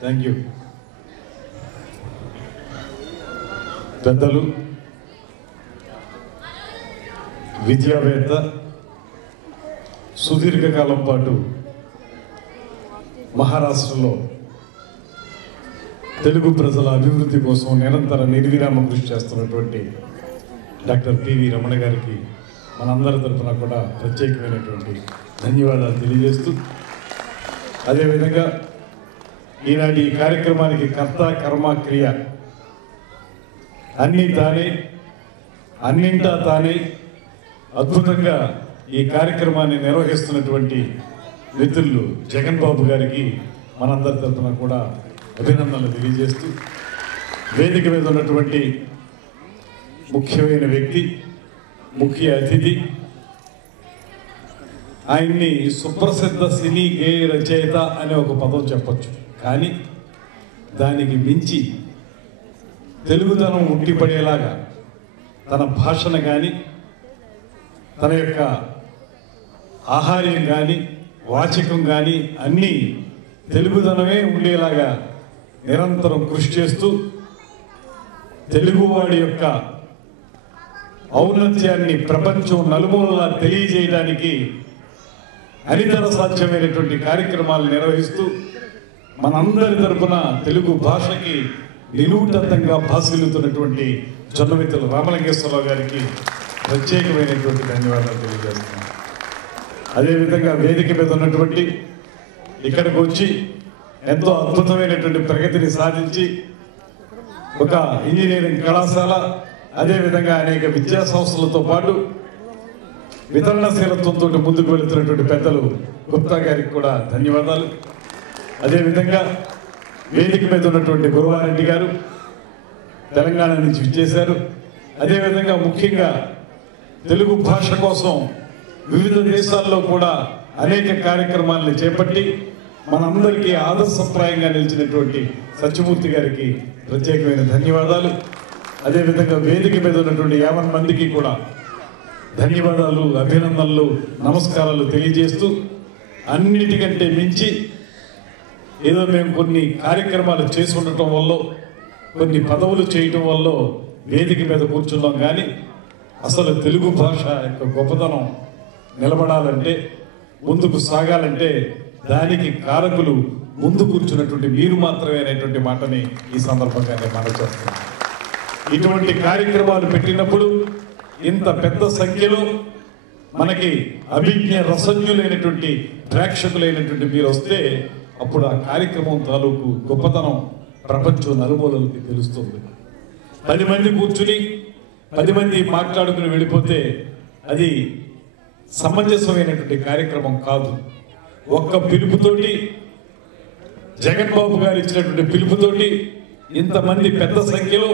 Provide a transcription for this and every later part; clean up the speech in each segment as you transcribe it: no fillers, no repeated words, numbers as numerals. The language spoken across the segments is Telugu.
Thank you. పెద్దలు, విద్యావేత్త, సుదీర్ఘకాలం పాటు మహారాష్ట్రలో తెలుగు ప్రజల అభివృద్ధి కోసం నిరంతర నిర్విరామ కృషి చేస్తున్నటువంటి డాక్టర్ పివి రమణ గారికి మనందరి తరఫున కూడా ప్రత్యేకమైనటువంటి ధన్యవాదాలు తెలియజేస్తూ, అదేవిధంగా ఈనాటి ఈ కార్యక్రమానికి కర్త కర్మ క్రియ అన్నీ తానే, అన్నింటా తానే అద్భుతంగా ఈ కార్యక్రమాన్ని నిర్వహిస్తున్నటువంటి మిత్రులు జగన్ బాబు గారికి మనందరి తరఫున కూడా అభినందనలు తెలియజేస్తూ, వేదిక మీద ఉన్నటువంటి ముఖ్యమైన వ్యక్తి, ముఖ్య అతిథి, ఆయన్ని సుప్రసిద్ధ సినీ గేయ రచయిత అనే ఒక పదం చెప్పచ్చు. కానీ దానికి మించి తెలుగుదనం ఉట్టిపడేలాగా తన భాషను కానీ, తన యొక్క ఆహార్యం కానీ, వాచకం కానీ అన్నీ తెలుగుదనమే ఉండేలాగా నిరంతరం కృషి చేస్తూ తెలుగువాడి యొక్క ఔన్నత్యాన్ని ప్రపంచం నలుమూలలా తెలియజేయడానికి అనితర సాధ్యమైనటువంటి కార్యక్రమాలు నిర్వహిస్తూ మనందరి తరపున తెలుగు భాషకి నిలువుటంతంగా భాసిల్లుతున్నటువంటి జొన్నమిత్తుల రామలింగేశ్వరరావు గారికి ప్రత్యేకమైనటువంటి ధన్యవాదాలు తెలియజేస్తున్నాను. అదేవిధంగా వేదిక మీద ఉన్నటువంటి, ఇక్కడికి వచ్చి ఎంతో అద్భుతమైనటువంటి ప్రగతిని సాధించి ఒక ఇంజనీరింగ్ కళాశాల, అదేవిధంగా అనేక విద్యా సంస్థలతో పాటు వితరణశీలత్వంతో ముందుకు వెళుతున్నటువంటి పెద్దలు గుప్తా గారికి కూడా ధన్యవాదాలు. అదేవిధంగా వేదిక మీద ఉన్నటువంటి గురువారెడ్డి గారు తెలంగాణ నుంచి విచ్చేశారు. అదేవిధంగా ముఖ్యంగా తెలుగు భాష కోసం వివిధ దేశాల్లో కూడా అనేక కార్యక్రమాలను చేపట్టి మనందరికీ ఆదర్శప్రాయంగా నిలిచినటువంటి సత్యమూర్తి గారికి ప్రత్యేకమైన ధన్యవాదాలు. అదేవిధంగా వేదిక మీద ఉన్నటువంటి 50 మందికి కూడా ధన్యవాదాలు, అభినందనలు, నమస్కారాలు తెలియజేస్తూ, అన్నిటికంటే మించి ఏదో మేము కొన్ని కార్యక్రమాలు చేసి ఉండటం వల్ల, కొన్ని పదవులు చేయటం వల్ల వేదిక మీద కూర్చున్నాం. కానీ అసలు తెలుగు భాష యొక్క గొప్పతనం నిలబడాలంటే, ముందుకు సాగాలంటే దానికి కారకులు ముందు కూర్చున్నటువంటి మీరు మాత్రమే అనేటువంటి మాటని ఈ సందర్భంగా నేను మనవి చేస్తున్నాను. ఇటువంటి కార్యక్రమాలు పెట్టినప్పుడు ఇంత పెద్ద సంఖ్యలో మనకి అభిజ్ఞ రసజ్ఞులైనటువంటి ప్రేక్షకులైనటువంటి మీరు వస్తే అప్పుడు ఆ కార్యక్రమం తాలూకు గొప్పతనం ప్రపంచం నలుమూలలకి తెలుస్తుంది. 10 మంది కూర్చుని 10 మంది మాట్లాడుకుని వెళ్ళిపోతే అది సమంజసమైనటువంటి కార్యక్రమం కాదు. ఒక్క పిలుపుతోటి, జగన్ బాబు గారు ఇచ్చినటువంటి పిలుపుతోటి ఇంతమంది పెద్ద సంఖ్యలో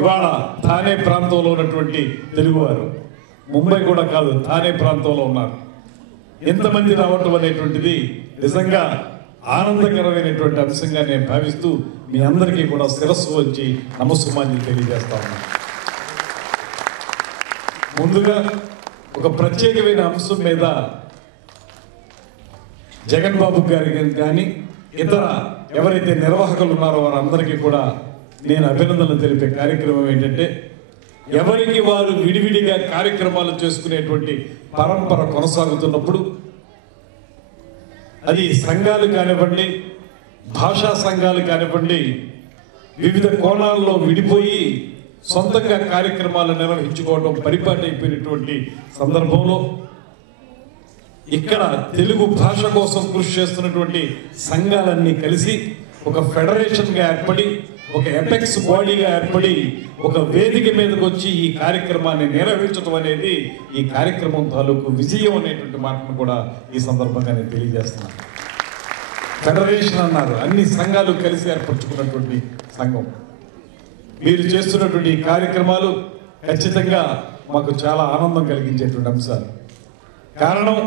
ఇవాళ థానే ప్రాంతంలో ఉన్నటువంటి తెలుగువారు, ముంబై కూడా కాదు, థానే ప్రాంతంలో ఉన్నారు. ఎంతమంది రావటం అనేటువంటిది నిజంగా ఆనందకరమైనటువంటి అంశంగా నేను భావిస్తూ మీ అందరికీ కూడా శిరస్సు వచ్చి నమస్సుమాన్యులు తెలియజేస్తా ఉన్నాను. ముందుగా ఒక ప్రత్యేకమైన అంశం మీద జగన్ బాబు గారికి కానీ ఇతర ఎవరైతే నిర్వాహకులు ఉన్నారో వారందరికీ కూడా నేను అభినందనలు తెలిపే కార్యక్రమం ఏంటంటే, ఎవరికి వారు విడివిడిగా కార్యక్రమాలు చేసుకునేటువంటి పరంపర కొనసాగుతున్నప్పుడు అది సంఘాలు కానివ్వండి, భాషా సంఘాలు కానివ్వండి, వివిధ కోణాల్లో విడిపోయి సొంతంగా కార్యక్రమాలు నిర్వహించుకోవడం పరిపాటి అయిపోయినటువంటి సందర్భంలో ఇక్కడ తెలుగు భాష కోసం కృషి చేస్తున్నటువంటి సంఘాలన్నీ కలిసి ఒక ఫెడరేషన్గా ఏర్పడి, ఒక ఎపెక్స్ బాడీగా ఏర్పడి ఒక వేదిక మీదకి వచ్చి ఈ కార్యక్రమాన్ని నిర్వహించడం అనేది ఈ కార్యక్రమం తాలూకు విజయం అనేటువంటి మాటను కూడా ఈ సందర్భంగా నేను తెలియజేస్తున్నాను. ఫెడరేషన్ అన్నారు, అన్ని సంఘాలు కలిసి ఏర్పరచుకున్నటువంటి సంఘం. మీరు చేస్తున్నటువంటి ఈ కార్యక్రమాలు ఖచ్చితంగా మాకు చాలా ఆనందం కలిగించేటువంటి అంశాలు. కారణం,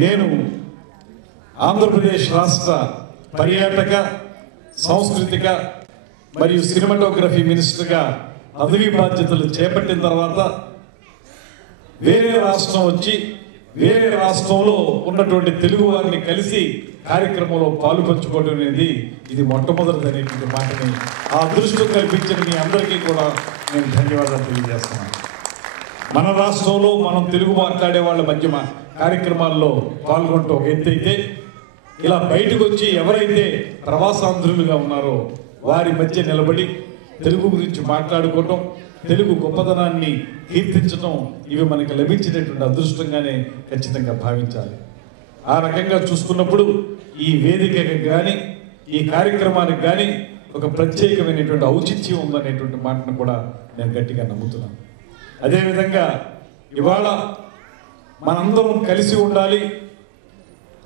నేను ఆంధ్రప్రదేశ్ రాష్ట్ర పర్యాటక, సాంస్కృతిక మరియు సినిమాటోగ్రఫీ మినిస్టర్గా పదవీ బాధ్యతలు చేపట్టిన తర్వాత వేరే రాష్ట్రం వచ్చి వేరే రాష్ట్రంలో ఉన్నటువంటి తెలుగు వారిని కలిసి కార్యక్రమంలో పాలు పంచుకోవడం అనేది ఇది మొట్టమొదటిది అనేటువంటి మాటని ఆ అదృష్టం కల్పించిన మీ అందరికీ కూడా నేను ధన్యవాదాలు తెలియజేస్తున్నాను. మన రాష్ట్రంలో మనం తెలుగు మాట్లాడే వాళ్ళ మధ్య కార్యక్రమాల్లో పాల్గొంటూ ఒక ఎత్తు అయితే, ఇలా బయటకు వచ్చి ఎవరైతే ప్రవాసాంధ్రులుగా ఉన్నారో వారి మధ్య నిలబడి తెలుగు గురించి మాట్లాడుకోవటం, తెలుగు గొప్పతనాన్ని కీర్తించడం ఇవి మనకు లభించినటువంటి అదృష్టంగానే ఖచ్చితంగా భావించాలి. ఆ రకంగా చూసుకున్నప్పుడు ఈ వేదికకి కానీ ఈ కార్యక్రమానికి కానీ ఒక ప్రత్యేకమైనటువంటి ఔచిత్యం ఉందనేటువంటి మాటను కూడా నేను గట్టిగా నమ్ముతున్నాను. అదేవిధంగా ఇవాళ మనందరం కలిసి ఉండాలి.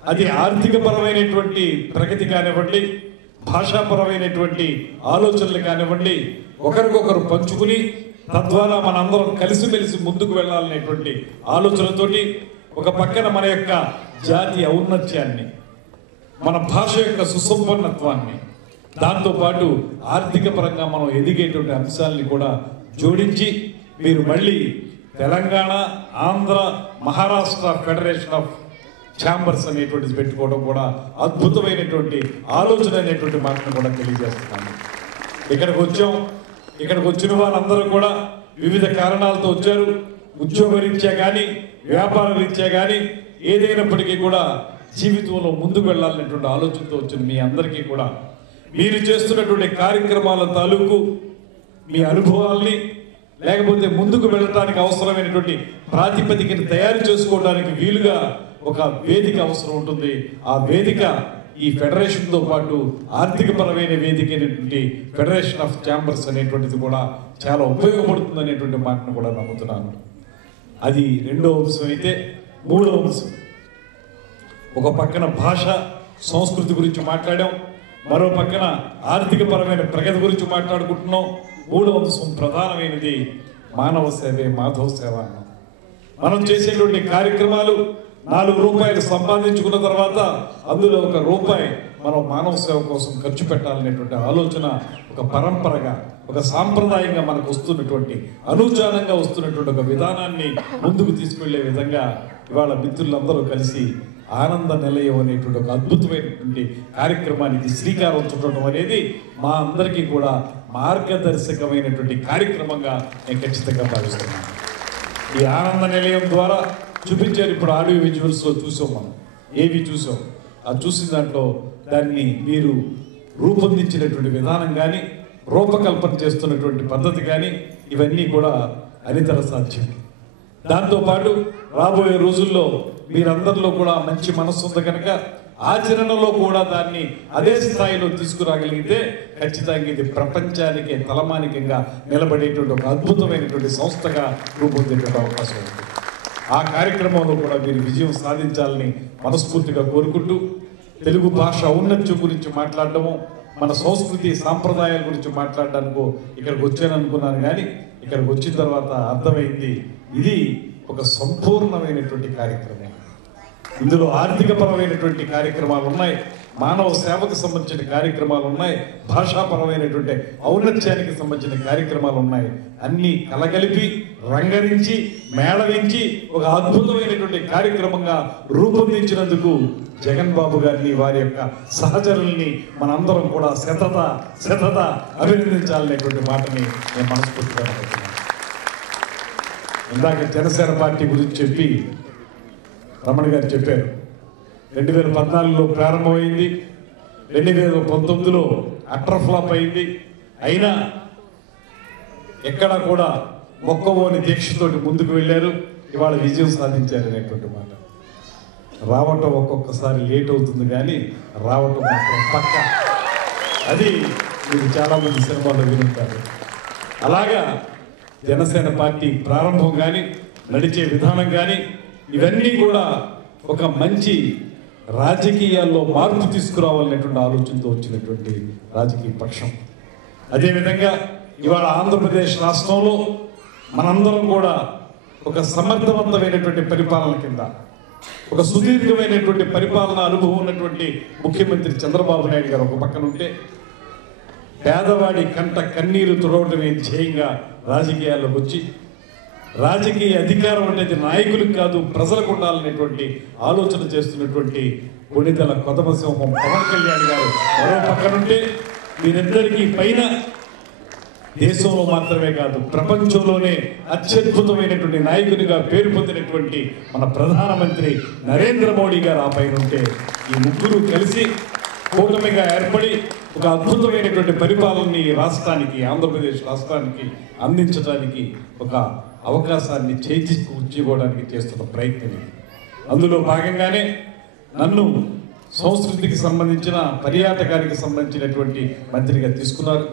అది ఆర్థికపరమైనటువంటి ప్రగతి కానివ్వండి, భాషాపరమైనటువంటి ఆలోచనలు కానివ్వండి, ఒకరికొకరు పంచుకుని తద్వారా మనందరం కలిసిమెలిసి ముందుకు వెళ్ళాలనేటువంటి ఆలోచనతోటి ఒక పక్కన మన యొక్క జాతి ఔన్నత్యాన్ని, మన భాష యొక్క సుసంపన్నత్వాన్ని, దాంతోపాటు ఆర్థిక పరంగా మనం ఎదిగేటువంటి అంశాలని కూడా జోడించి మీరు మళ్ళీ Telangana, Andhra, Maharashtra federation of chambers అనేటువంటిది పెట్టుకోవడం కూడా అద్భుతమైనటువంటి ఆలోచన అనేటువంటి మాటను కూడా తెలియజేస్తున్నాను. ఇక్కడికి వచ్చిన వారందరూ కూడా వివిధ కారణాలతో వచ్చారు. ఉద్యోగ రీత్యా కానీ, వ్యాపార రీత్యా కానీ, ఏదైనప్పటికీ కూడా జీవితంలో ముందుకు వెళ్ళాలనేటువంటి ఆలోచనతో వచ్చిన మీ అందరికీ కూడా మీరు చేస్తున్నటువంటి కార్యక్రమాల తాలూకు మీ అనుభవాల్ని, లేకపోతే ముందుకు వెళ్ళడానికి అవసరమైనటువంటి ప్రాతిపదికను తయారు చేసుకోవడానికి వీలుగా ఒక వేదిక అవసరం ఉంటుంది. ఆ వేదిక ఈ ఫెడరేషన్తో పాటు ఆర్థికపరమైన వేదిక అయినటువంటి ఫెడరేషన్ ఆఫ్ ఛాంబర్స్ అనేటువంటిది కూడా చాలా ఉపయోగపడుతుంది అనేటువంటి మాటను కూడా నమ్ముతున్నాను. అది రెండో అంశం అయితే, మూడో అంశం ఒక పక్కన భాష సంస్కృతి గురించి మాట్లాడాం, మరో పక్కన ఆర్థికపరమైన ప్రగతి గురించి మాట్లాడుకుంటున్నాం. మూడవ అంశం ప్రధానమైనది మానవ సేవే మాధవ సేవ అన్నాం. మనం చేసేటువంటి కార్యక్రమాలు 4 రూపాయలు సంపాదించుకున్న తర్వాత అందులో 1 రూపాయి మనం మానవ సేవ కోసం ఖర్చు పెట్టాలనేటువంటి ఆలోచన ఒక పరంపరగా, ఒక సాంప్రదాయంగా మనకు వస్తున్నటువంటి, అనుచారంగా వస్తున్నటువంటి ఒక విధానాన్ని ముందుకు తీసుకెళ్లే విధంగా ఇవాళ మిత్రులందరూ కలిసి ఆనంద నిలయం అనేటువంటి ఒక అద్భుతమైనటువంటి కార్యక్రమానికి శ్రీకారం చుట్టడం అనేది మా అందరికీ కూడా మార్గదర్శకమైనటువంటి కార్యక్రమంగా నేను ఖచ్చితంగా భావిస్తున్నాను. ఈ ఆనంద నిలయం ద్వారా చూపించారు. ఇప్పుడు ఆడియో విజువల్స్లో చూసాం, మనం ఏవి చూసాం, అది చూసిన దాంట్లో దాన్ని మీరు రూపొందించినటువంటి విధానం కానీ, రూపకల్పన చేస్తున్నటువంటి పద్ధతి కానీ ఇవన్నీ కూడా అనితర సాధ్యం. దాంతోపాటు రాబోయే రోజుల్లో మీరందరిలో కూడా మంచి మనస్సు ఉంది కనుక ఆచరణలో కూడా దాన్ని అదే స్థాయిలో తీసుకురాగలిగితే ఖచ్చితంగా ఇది ప్రపంచానికి తలమానికంగా నిలబడేటువంటి ఒక అద్భుతమైనటువంటి సంస్థగా రూపొందేటువంటి అవకాశం ఉంది. ఆ కార్యక్రమంలో కూడా మీరు విజయం సాధించాలని మనస్ఫూర్తిగా కోరుకుంటూ, తెలుగు భాష ఔన్నత్యం గురించి మాట్లాడడము, మన సంస్కృతి సాంప్రదాయాల గురించి మాట్లాడడానికి ఇక్కడికి వచ్చాను అనుకున్నాను. కానీ ఇక్కడికి వచ్చిన తర్వాత అర్థమైంది ఇది ఒక సంపూర్ణమైనటువంటి కార్యక్రమం. ఇందులో ఆర్థికపరమైనటువంటి కార్యక్రమాలు ఉన్నాయి, మానవ సేవకు సంబంధించిన కార్యక్రమాలు ఉన్నాయి, భాషాపరమైనటువంటి ఔన్నత్యానికి సంబంధించిన కార్యక్రమాలు ఉన్నాయి. అన్నీ కలగలిపి రంగరించి మేళవించి ఒక అద్భుతమైనటువంటి కార్యక్రమంగా రూపొందించినందుకు జగన్ బాబు గారిని, వారి యొక్క సహచరుల్ని మనందరం కూడా శతత అభినందించాలనేటువంటి మాటని నేను మనస్ఫూర్తిగా అనుకుంటున్నాను. ఇందాక జనసేన పార్టీ గురించి చెప్పి రమణ గారు చెప్పారు. 2014లో ప్రారంభమైంది, 2019లో అట్రఫ్లాప్ అయింది. అయినా ఎక్కడా కూడా మొక్కవోని దీక్షతోటి ముందుకు వెళ్ళారు, ఇవాళ విజయం సాధించారు అనేటువంటి మాట. రావటం ఒక్కొక్కసారి లేట్ అవుతుంది కానీ రావటం మాత్రం పక్క. అది మీరు చాలామంది సినిమాలో వినుంటారు. అలాగా జనసేన పార్టీ ప్రారంభం కానీ, నడిచే విధానం కానీ ఇవన్నీ కూడా ఒక మంచి రాజకీయాల్లో మార్పు తీసుకురావాలనేటువంటి ఆలోచనతో వచ్చినటువంటి రాజకీయ పక్షం. అదేవిధంగా ఇవాళ ఆంధ్రప్రదేశ్ రాష్ట్రంలో మనందరం కూడా ఒక సమర్థవంతమైనటువంటి పరిపాలన కింద, ఒక సుదీర్ఘమైనటువంటి పరిపాలన అనుభవం ఉన్నటువంటి ముఖ్యమంత్రి చంద్రబాబు నాయుడు గారు ఒక పక్కన ఉంటే, పేదవాడి కంట కన్నీరు తుడవటమే ధ్యేయంగా రాజకీయాల్లోకి వచ్చి, రాజకీయ అధికారం అనేది నాయకులకు కాదు ప్రజలకు ఉండాలనేటువంటి ఆలోచన చేస్తున్నటువంటి కొణిదెల కొదమసింహం పవన్ కళ్యాణ్ గారు మరో పక్కనుంటే వీరిద్దరికీ పైన దేశంలో మాత్రమే కాదు ప్రపంచంలోనే అత్యద్భుతమైనటువంటి నాయకునిగా పేరు పొందినటువంటి మన ప్రధానమంత్రి నరేంద్ర మోడీ గారు ఆ పైన ఉంటే ఈ ముగ్గురు కలిసి కూటమిగా ఏర్పడి ఒక అద్భుతమైనటువంటి పరిపాలనని ఈ రాష్ట్రానికి ఆంధ్రప్రదేశ్ రాష్ట్రానికి అందించడానికి ఒక అవకాశాన్ని చేయించుకోవడానికి చేస్తున్న ప్రయత్నం. అందులో భాగంగానే నన్ను సంస్కృతికి సంబంధించిన పర్యాటకానికి సంబంధించినటువంటి మంత్రిగా తీసుకున్నారు.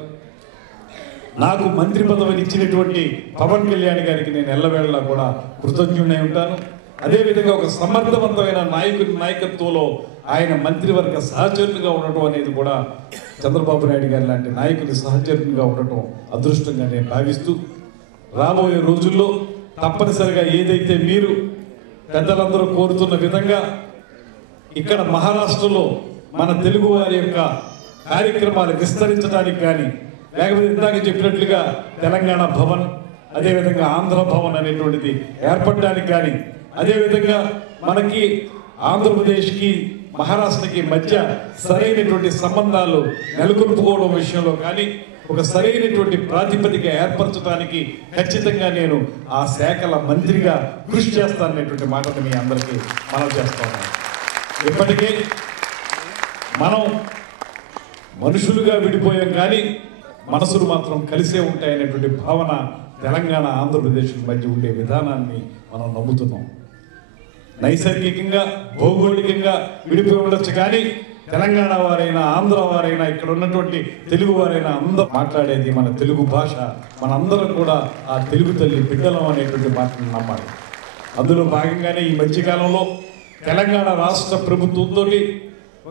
నాకు మంత్రి పదవిని ఇచ్చినటువంటి పవన్ కళ్యాణ్ గారికి నేను ఎల్లవేళలా కూడా కృతజ్ఞుడై ఉంటాను. అదేవిధంగా ఒక సమర్థవంతమైన నాయకుడి నాయకత్వంలో ఆయన మంత్రివర్గ సహచరునిగా ఉండటం అనేది కూడా చంద్రబాబు నాయుడు గారి లాంటి నాయకుడి సహచరునిగా ఉండటం అదృష్టంగా నేను భావిస్తూ రాబోయే రోజుల్లో తప్పనిసరిగా ఏదైతే మీరు పెద్దలందరూ కోరుతున్న విధంగా ఇక్కడ మహారాష్ట్రలో మన తెలుగు వారి యొక్క కార్యక్రమాలు విస్తరించడానికి కానీ లేకపోతే ఇందాక చెప్పినట్లుగా తెలంగాణ భవన్ అదేవిధంగా ఆంధ్ర భవన్ అనేటువంటిది ఏర్పడడానికి కానీ అదేవిధంగా మనకి ఆంధ్రప్రదేశ్కి మహారాష్ట్రకి మధ్య సరైనటువంటి సంబంధాలు నెలకొల్పుకోవడం విషయంలో కానీ ఒక సరైనటువంటి ప్రాతిపదిక ఏర్పరచడానికి ఖచ్చితంగా నేను ఆ శాఖల మంత్రిగా కృషి చేస్తాననేటువంటి మాటను మీ అందరికీ మనం చేస్తాను. ఇప్పటికే మనం మనుషులుగా విడిపోయాం కానీ మనసులు మాత్రం కలిసే ఉంటాయనేటువంటి భావన తెలంగాణ ఆంధ్రప్రదేశ్ మధ్య ఉండే విధానాన్ని మనం నమ్ముతున్నాం. నైసర్గికంగా భౌగోళికంగా విడిపోయి ఉండొచ్చు కానీ తెలంగాణ వారైనా ఆంధ్ర వారైనా ఇక్కడ ఉన్నటువంటి తెలుగు వారైనా అందరూ మాట్లాడేది మన తెలుగు భాష. మనందరం కూడా ఆ తెలుగు తల్లి బిడ్డలం అనేటువంటి మాటను నమ్మాలి. అందులో భాగంగానే ఈ మధ్యకాలంలో తెలంగాణ రాష్ట్ర ప్రభుత్వంతో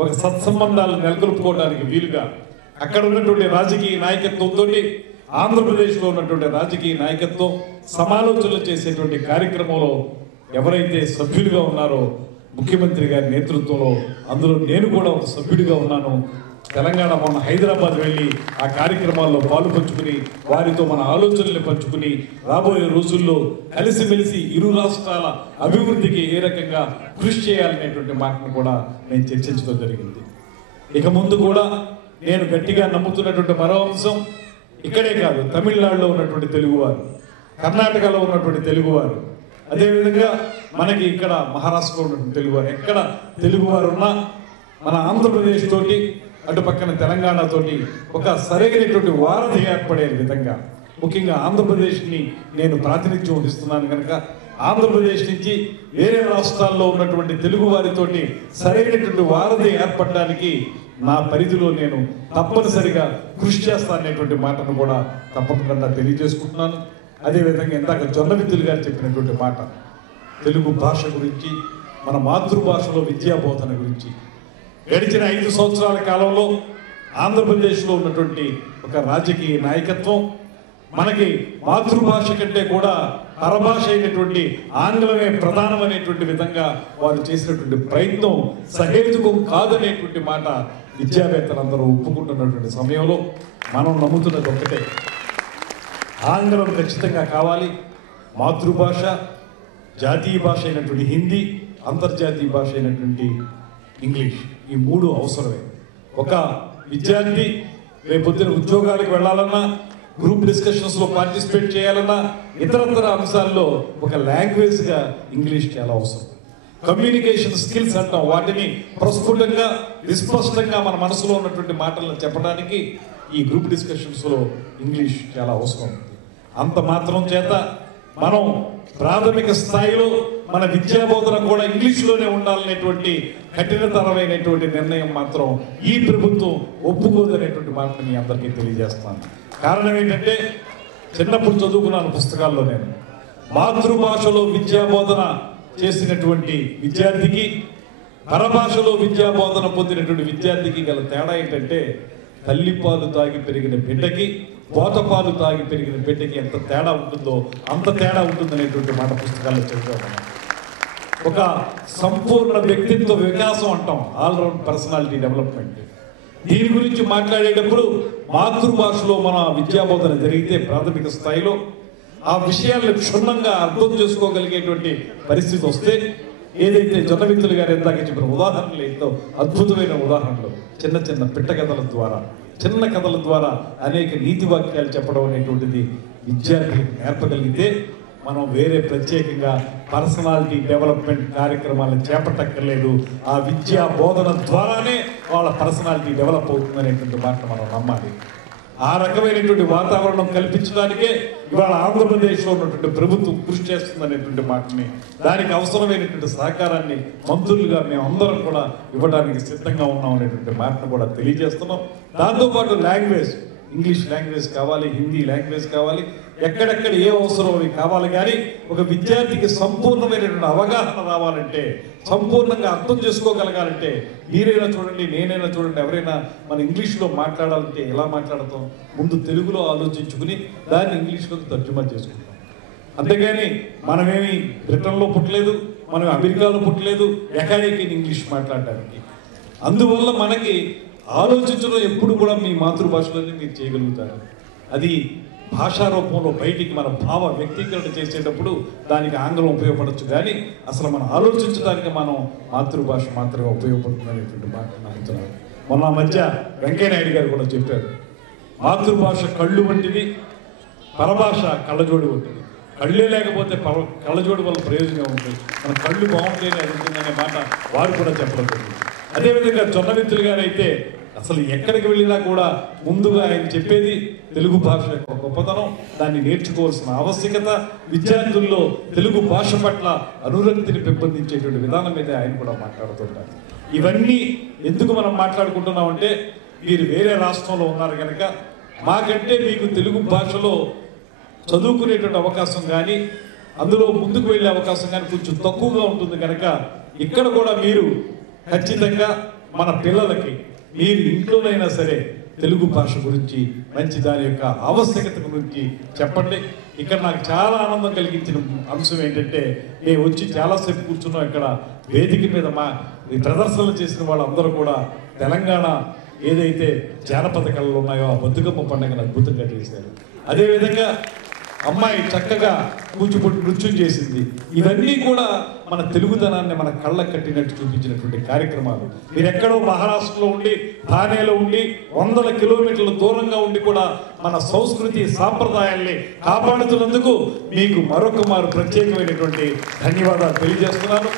ఒక సత్సంబంధాలు నెలకొల్పుకోవడానికి వీలుగా అక్కడ ఉన్నటువంటి రాజకీయ నాయకత్వంతో ఆంధ్రప్రదేశ్లో ఉన్నటువంటి రాజకీయ నాయకత్వం సమాలోచనలు చేసేటువంటి కార్యక్రమంలో ఎవరైతే సభ్యులుగా ఉన్నారో ముఖ్యమంత్రి గారి నేతృత్వంలో అందులో నేను కూడా ఒక సభ్యుడిగా ఉన్నాను. తెలంగాణ మొన్న హైదరాబాద్ వెళ్ళి ఆ కార్యక్రమాల్లో పాలు పంచుకుని వారితో మన ఆలోచనలు పంచుకుని రాబోయే రోజుల్లో కలిసిమెలిసి ఇరు రాష్ట్రాల అభివృద్ధికి ఏ రకంగా కృషి చేయాలనేటువంటి మాటను కూడా నేను చర్చించడం జరిగింది. ఇక ముందు కూడా నేను గట్టిగా నమ్ముతున్నటువంటి మరో అంశం ఇక్కడే కాదు, తమిళనాడులో ఉన్నటువంటి తెలుగువారు, కర్ణాటకలో ఉన్నటువంటి తెలుగువారు, అదేవిధంగా మనకి ఇక్కడ మహారాష్ట్రలో ఉన్నటువంటి తెలుగువారు, ఎక్కడ తెలుగువారు ఉన్నా మన ఆంధ్రప్రదేశ్ తోటి అటు పక్కన తెలంగాణ తోటి ఒక సరైనటువంటి వారధి ఏర్పడే విధంగా ముఖ్యంగా ఆంధ్రప్రదేశ్ని నేను ప్రాతినిధ్యం వహిస్తున్నాను కనుక ఆంధ్రప్రదేశ్ నుంచి వేరే రాష్ట్రాల్లో ఉన్నటువంటి తెలుగు వారితోటి సరైనటువంటి వారధి ఏర్పడడానికి నా పరిధిలో నేను తప్పనిసరిగా కృషి చేస్తాననేటువంటి మాటను కూడా తప్పకుండా తెలియజేసుకుంటున్నాను. అదేవిధంగా ఇందాక జొన్నవిత్తులు గారు చెప్పినటువంటి మాట తెలుగు భాష గురించి, మన మాతృభాషలో విద్యాబోధన గురించి గడిచిన 5 సంవత్సరాల కాలంలో ఆంధ్రప్రదేశ్లో ఉన్నటువంటి ఒక రాజకీయ నాయకత్వం మనకి మాతృభాష కంటే కూడా పరభాష అయినటువంటి ఆంగ్లమే ప్రధానమైనటువంటి విధంగా వారు చేసినటువంటి ప్రయత్నం సహేతుకం కాదనేటువంటి మాట విద్యావేత్తలందరూ ఒప్పుకుంటున్నటువంటి సమయంలో మనం నమ్ముతున్నది ఒక్కటే, ఆంగ్లం ఖచ్చితంగా కావాలి. మాతృభాష, జాతీయ భాష అయినటువంటి హిందీ, అంతర్జాతీయ భాష అయినటువంటి ఇంగ్లీష్, ఈ 3 అవసరమే. ఒక విద్యార్థి రేపొద్దున ఉద్యోగాలకు వెళ్ళాలన్నా, గ్రూప్ డిస్కషన్స్లో పార్టిసిపేట్ చేయాలన్నా, ఇతరతర అంశాల్లో ఒక లాంగ్వేజ్గా ఇంగ్లీష్ చాలా అవసరం. కమ్యూనికేషన్ స్కిల్స్ అంటాం, వాటిని ప్రస్ఫుటంగా విస్పష్టంగా మన మనసులో ఉన్నటువంటి మాటలను చెప్పడానికి ఈ గ్రూప్ డిస్కషన్స్లో ఇంగ్లీష్ చాలా అవసరం. అంత మాత్రం చేత మనం ప్రాథమిక స్థాయిలో మన విద్యాబోధన కూడా ఇంగ్లీష్లోనే ఉండాలనేటువంటి కఠినతరమైనటువంటి నిర్ణయం మాత్రం ఈ ప్రభుత్వం ఒప్పుకోదనేటువంటి మాటను మీ అందరికీ తెలియజేస్తాను. కారణం ఏంటంటే చిన్నప్పుడు చదువుకున్నాను పుస్తకాల్లో, నేను మాతృభాషలో విద్యాబోధన చేసినటువంటి విద్యార్థికి పరభాషలో విద్యాబోధన పొందినటువంటి విద్యార్థికి గల తేడా ఏంటంటే తల్లిపాలు తాగి పెరిగిన బిడ్డకి పోతపాలు తాగి పెరిగిన బిడ్డకి ఎంత తేడా ఉంటుందో అంత తేడా ఉంటుందనేటువంటి మాట పుస్తకాల్లో చదివాము. ఒక సంపూర్ణ వ్యక్తిత్వ వికాసం అంటాం, ఆల్రౌండ్ పర్సనాలిటీ డెవలప్మెంట్. దీని గురించి మాట్లాడేటప్పుడు మాతృభాషలో మన విద్యాబోధన జరిగితే ప్రాథమిక స్థాయిలో ఆ విషయాలను క్షుణ్ణంగా అర్థం చేసుకోగలిగేటువంటి పరిస్థితి వస్తే ఏదైతే జొన్నవిత్తులు గారు ఇందాక చెప్పిన ఉదాహరణలు ఎంతో అద్భుతమైన ఉదాహరణలు చిన్న చిన్న పిట్ట కథల ద్వారా చిన్న కథల ద్వారా అనేక నీతి వాక్యాలు చెప్పడం అనేటువంటిది విద్యార్థులకు నేర్పగలిగితే మనం వేరే ప్రత్యేకంగా పర్సనాలిటీ డెవలప్మెంట్ కార్యక్రమాలను చేపట్టక్కర్లేదు. ఆ విద్యా బోధన ద్వారానే వాళ్ళ పర్సనాలిటీ డెవలప్ అవుతుందనేటువంటి మాట మనం నమ్మాలి. ఆ రకమైనటువంటి వాతావరణం కల్పించడానికే ఇవాళ ఆంధ్రప్రదేశ్లో ఉన్నటువంటి ప్రభుత్వం కృషి చేస్తుందనేటువంటి మాటని, దానికి అవసరమైనటువంటి సహకారాన్ని మంత్రులుగా మేమందరం కూడా ఇవ్వడానికి సిద్ధంగా ఉన్నాం అనేటువంటి మాటను కూడా తెలియజేస్తున్నాం. దాంతోపాటు లాంగ్వేజ్, ఇంగ్లీష్ లాంగ్వేజ్ కావాలి, హిందీ లాంగ్వేజ్ కావాలి, ఎక్కడెక్కడ ఏ అవసరం అవి కావాలి. కానీ ఒక విద్యార్థికి సంపూర్ణమైనటువంటి అవగాహన రావాలంటే, సంపూర్ణంగా అర్థం చేసుకోగలగాలంటే, మీరైనా చూడండి, నేనైనా చూడండి, ఎవరైనా మన ఇంగ్లీష్లో మాట్లాడాలంటే ఎలా మాట్లాడతాం? ముందు తెలుగులో ఆలోచించుకుని దాన్ని ఇంగ్లీష్లోకి తర్జుమా చేసుకుంటాం. అంతేగాని మనమేమి బ్రిటన్లో పుట్టలేదు, మనం అమెరికాలో పుట్టలేదు ఎకాడికి ఇంగ్లీష్ మాట్లాడడానికి. అందువల్ల మనకి ఆలోచించడం ఎప్పుడు కూడా మీ మాతృభాషలోనే మీరు చేయగలుగుతారు. అది భాషా రూపంలో బయటికి మన భావ వ్యక్తీకరణ చేసేటప్పుడు దానికి ఆంగ్లం ఉపయోగపడవచ్చు. కానీ అసలు మనం ఆలోచించడానికి మనం మాతృభాష మాత్రమే ఉపయోగపడుతుంది అనేటువంటి మాట నమ్ముతున్నాను. మొన్న మధ్య వెంకయ్యనాయుడు గారు కూడా చెప్పారు, మాతృభాష కళ్ళు వంటిది, పరభాష కళ్ళజోడి వంటిది. కళ్ళే లేకపోతే కళ్ళజోడి వల్ల ప్రయోజనం ఉంటుంది. మన కళ్ళు బాగుంటేనే అది ఉంటుందనే మాట వారు కూడా చెప్పడం జరిగింది. అదేవిధంగా జొన్నవిత్తులు గారు అయితే అసలు ఎక్కడికి వెళ్ళినా కూడా ముందుగా ఆయన చెప్పేది తెలుగు భాష యొక్క గొప్పతనం, దాన్ని నేర్చుకోవాల్సిన ఆవశ్యకత, విద్యార్థుల్లో తెలుగు భాష పట్ల అనురక్తిని పెంపొందించేటువంటి విధానం మీద ఆయన కూడా మాట్లాడుతుంటారు. ఇవన్నీ ఎందుకు మనం మాట్లాడుకుంటున్నామంటే, మీరు వేరే రాష్ట్రంలో ఉన్నారు కనుక మాకంటే మీకు తెలుగు భాషలో చదువుకునేటువంటి అవకాశం కానీ అందులో ముందుకు వెళ్ళే అవకాశం కానీ కొంచెం తక్కువగా ఉంటుంది కనుక ఇక్కడ కూడా మీరు ఖచ్చితంగా మన పిల్లలకి మీరు ఇంట్లోనైనా సరే తెలుగు భాష గురించి మంచి దాని యొక్క ఆవశ్యకత గురించి చెప్పండి. ఇక్కడ నాకు చాలా ఆనందం కలిగించిన అంశం ఏంటంటే, మేము వచ్చి చాలాసేపు కూర్చున్నాం. ఇక్కడ వేదిక మీద ఈ ప్రదర్శనలు చేసిన వాళ్ళందరూ కూడా తెలంగాణ ఏదైతే జానపద కళలు ఉన్నాయో ఆ బతుకమ్మ పండుగను అద్భుతంగా చేశారు. అదేవిధంగా అమ్మాయి చక్కగా కూచిపూడి నృత్యం చేసింది. ఇవన్నీ కూడా మన తెలుగుదనాన్ని మన కళ్ళకు కట్టినట్టు చూపించినటువంటి కార్యక్రమాలు. మీరు ఎక్కడో మహారాష్ట్రలో ఉండి, థానేలో ఉండి, 100 కిలోమీటర్ల దూరంగా ఉండి కూడా మన సంస్కృతి సాంప్రదాయాల్ని కాపాడుతున్నందుకు మీకు మరొక మారు ప్రత్యేకమైనటువంటి ధన్యవాదాలు తెలియజేస్తున్నాను.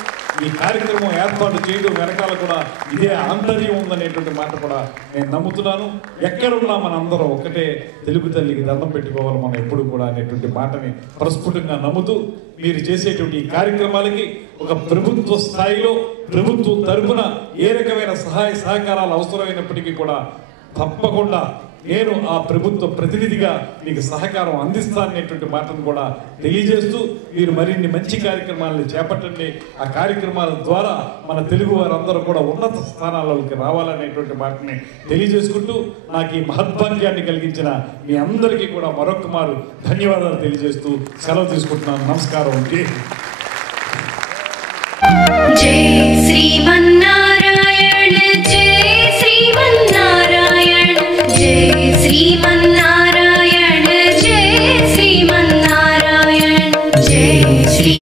ఈ కార్యక్రమం ఏర్పాటు చేయడం వెనకాల కూడా ఇదే ఆంతర్యం ఉందనేటువంటి మాట కూడా నేను నమ్ముతున్నాను. ఎక్కడున్నా మన అందరం ఒకటే తెలుగు తల్లికి దండం పెట్టుకోవాలి మనం ఎప్పుడు కూడా అనేటువంటి మాటని ప్రస్ఫుటంగా నమ్ముతూ, మీరు చేసేటువంటి ఈ కార్యక్రమాలకి ఒక ప్రభుత్వ స్థాయిలో ప్రభుత్వం తరపున ఏ రకమైన సహాయ సహకారాలు అవసరమైనప్పటికీ కూడా తప్పకుండా నేను ఆ ప్రభుత్వ ప్రతినిధిగా మీకు సహకారం అందిస్తాననేటువంటి మాటను కూడా తెలియజేస్తూ, మీరు మరిన్ని మంచి కార్యక్రమాలను చేపట్టండి. ఆ కార్యక్రమాల ద్వారా మన తెలుగు వారందరూ కూడా ఉన్నత స్థానాలలోకి రావాలనేటువంటి మాటని తెలియజేసుకుంటూ, నాకు ఈ మహద్భాగ్యాన్ని కలిగించిన మీ అందరికీ కూడా మరొక మారు ధన్యవాదాలు తెలియజేస్తూ సెలవు తీసుకుంటున్నాను. నమస్కారం.